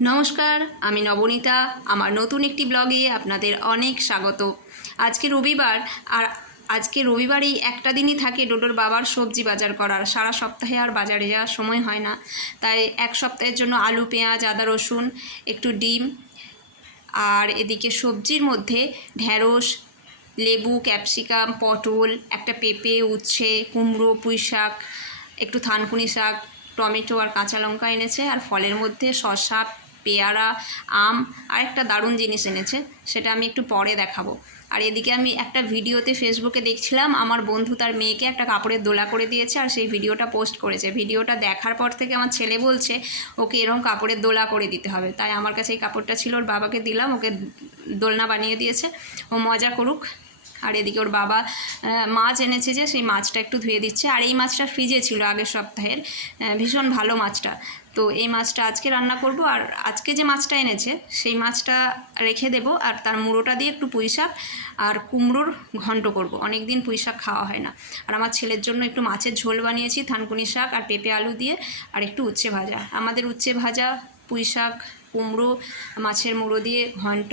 নমস্কার, আমি নবনীতা। আমার নতুন একটি ব্লগে আপনাদের অনেক স্বাগত। আজকে রবিবার, আর আজকে রবিবার এই একটা দিনই থাকে ডোডোর বাবার সবজি বাজার করার। সারা সপ্তাহে আর বাজারে যাওয়ার সময় হয় না, তাই এক সপ্তাহের জন্য আলু, পেঁয়াজ, আদা, রসুন, একটু ডিম, আর এদিকে সবজির মধ্যে ঢ্যাঁড়স, লেবু, ক্যাপসিকাম, পটল, একটা পেঁপে, উচ্ছে, কুমড়ো, পুঁই শাক, একটু থানকুনি শাক, টমেটো আর কাঁচা লঙ্কা এনেছে। আর ফলের মধ্যে শসা, পেয়ারা, আম, আর একটা দারুণ জিনিস এনেছে, সেটা আমি একটু পরে দেখাবো। আর এদিকে আমি একটা ভিডিওতে ফেসবুকে দেখছিলাম, আমার বন্ধু তার মেয়েকে একটা কাপড়ের দোলা করে দিয়েছে আর সেই ভিডিওটা পোস্ট করেছে। ভিডিওটা দেখার পর থেকে আমার ছেলে বলছে ওকে এরকম কাপড়ের দোলা করে দিতে হবে, তাই আমার কাছে এই কাপড়টা ছিল, ওর বাবাকে দিলাম, ওকে দোলনা বানিয়ে দিয়েছে, ও মজা করুক। আর এদিকে ওর বাবা মাছ এনেছে, যে সেই মাছটা একটু ধুয়ে দিচ্ছে। আর এই মাছটা ফ্রিজে ছিল আগের সপ্তাহের, ভীষণ ভালো মাছটা। তো এই মাছটা আজকে রান্না করব। আর আজকে যে মাছটা এনেছে সেই মাছটা রেখে দেব, আর তার মুড়োটা দিয়ে একটু পুঁই শাক আর কুমড়োর ঘন্ট করব। অনেক দিন পুঁই শাক খাওয়া হয় না। আর আমার ছেলের জন্য একটু মাছের ঝোল বানিয়েছি, থানকুনি শাক আর পেঁপে আলু দিয়ে, আর একটু উচ্ছে ভাজা। আমাদের উচ্ছে ভাজা, পুঁই শাক, কুমড়ো, মাছের মুড়ো দিয়ে ঘন্ট,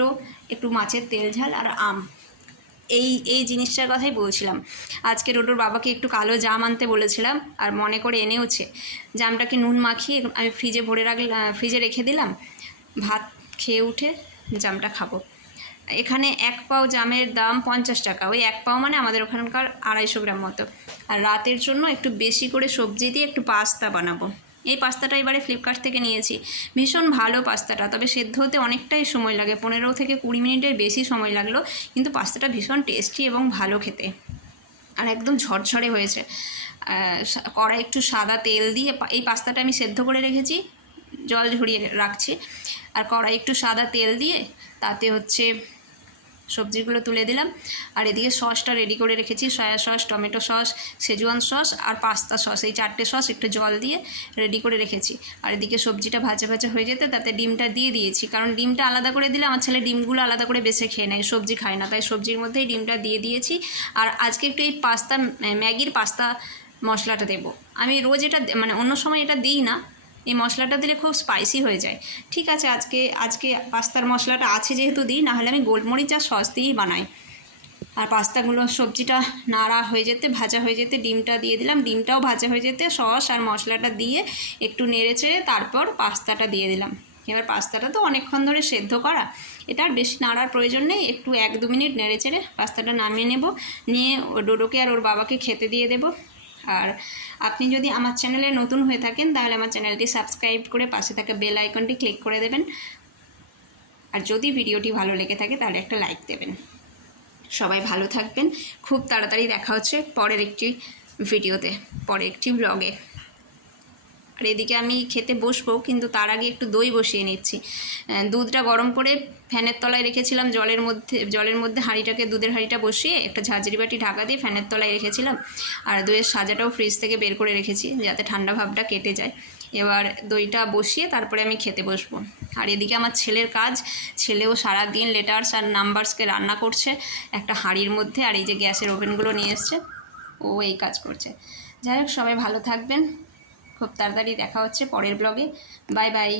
একটু মাছের তেল ঝাল আর আম। এই জিনিসটার কথাই বলছিলাম। আজকে ডোডোর বাবাকে একটু কালো জাম আনতে বলেছিলাম, আর মনে করে এনেওছে। জামটাকে নুন মাখিয়ে আমি ফ্রিজে রেখে দিলাম। ভাত খেয়ে উঠে জামটা খাবো। এখানে 1 পাও জামের দাম 50 টাকা। ওই 1 পাও মানে আমাদের ওখানকার 250 গ্রাম মতো। আর রাতের জন্য একটু বেশি করে সবজি দিয়ে একটু পাস্তা বানাবো। এই পাস্তাটা এবারে ফ্লিপকার্ট থেকে নিয়েছি। ভীষণ ভালো পাস্তাটা, তবে সেদ্ধ হতে অনেকটাই সময় লাগে, 15 থেকে 20 মিনিটের বেশি সময় লাগলো, কিন্তু পাস্তাটা ভীষণ টেস্টি এবং ভালো খেতে, আর একদম ঝরঝরে হয়েছে। কড়াই একটু সাদা তেল দিয়ে এই পাস্তাটা আমি সেদ্ধ করে রেখেছি, জল ঝরিয়ে রাখছি। আর কড়াই একটু সাদা তেল দিয়ে তাতে সবজিগুলো তুলে দিলাম। আর এদিকে সসটা রেডি করে রেখেছি, soya sauce, tomato sauce, Schezwan sauce আর পাস্তা সস, এই 4টে সস একটু জল দিয়ে রেডি করে রেখেছি। আর এদিকে সবজিটা ভাজা ভাজা হয়ে যেতে তাতে ডিমটা দিয়ে দিয়েছি, কারণ ডিমটা আলাদা করে দিলে আমার ছেলে ডিমগুলো আলাদা করে বেছে খেয়ে নেয়, সবজি খায় না, তাই সবজির মধ্যেই ডিমটা দিয়ে দিয়েছি। আর আজকে একটু এই ম্যাগির পাস্তা মশলাটা দেবো। আমি রোজ এটা মানে অন্য সময় এটা দিই না, এই মশলাটা দিলে খুব স্পাইসি হয়ে যায়। ঠিক আছে, আজকে পাস্তার মশলাটা আছে যেহেতু দিই, নাহলে আমি গোলমরিচ আর সস দিয়েই বানাই। আর পাস্তাগুলো সবজিটা নাড়া হয়ে যেতে, ভাজা হয়ে যেতে ডিমটা দিয়ে দিলাম, ডিমটাও ভাজা হয়ে যেতে সস আর মশলাটা দিয়ে একটু নেড়ে চেড়ে তারপর পাস্তাটা দিয়ে দিলাম। এবার পাস্তাটা তো অনেকক্ষণ ধরে সেদ্ধ করা, এটা আর বেশি নাড়ার প্রয়োজন নেই, একটু 1-2 মিনিট নেড়ে চেড়ে পাস্তাটা নামিয়ে নেব, নিয়ে ডোডোকে আর ওর বাবাকে খেতে দিয়ে দেবো। আর আপনি যদি আমার চ্যানেলে নতুন হয়ে থাকেন তাহলে আমার চ্যানেলটি সাবস্ক্রাইব করে পাশে থাকা বেল আইকনটি ক্লিক করে দেবেন। আর যদি ভিডিওটি ভালো লেগে থাকে তাহলে একটা লাইক দেবেন। সবাই ভালো থাকবেন। খুব তাড়াতাড়ি দেখা হচ্ছে পরের একটি ভিডিওতে, পরের একটি ব্লগে। আর এদিকে আমি খেতে বসবো, কিন্তু তার আগে একটু দই বসিয়ে নিচ্ছি। দুধটা গরম করে ফ্যানের তলায় রেখেছিলাম, জলের মধ্যে দুধের হাঁড়িটা বসিয়ে একটা ঝাঁঝরি বাটি ঢাকা দিয়ে ফ্যানের তলায় রেখেছিলাম। আর দইয়ের সাজাটাও ফ্রিজ থেকে বের করে রেখেছি যাতে ঠান্ডা ভাবটা কেটে যায়। এবার দইটা বসিয়ে তারপরে আমি খেতে বসবো। আর এদিকে আমার ছেলের কাজ, ছেলেও সারাদিন লেটার্স আর নাম্বারসকে রান্না করছে একটা হাঁড়ির মধ্যে, আর এই যে গ্যাসের ওভেনগুলো নিয়ে এসছে, ও এই কাজ করছে। যাই হোক, সবাই ভালো থাকবেন। খুব তাড়াতাড়ি দেখা হচ্ছে পরের ব্লগে। Bye bye.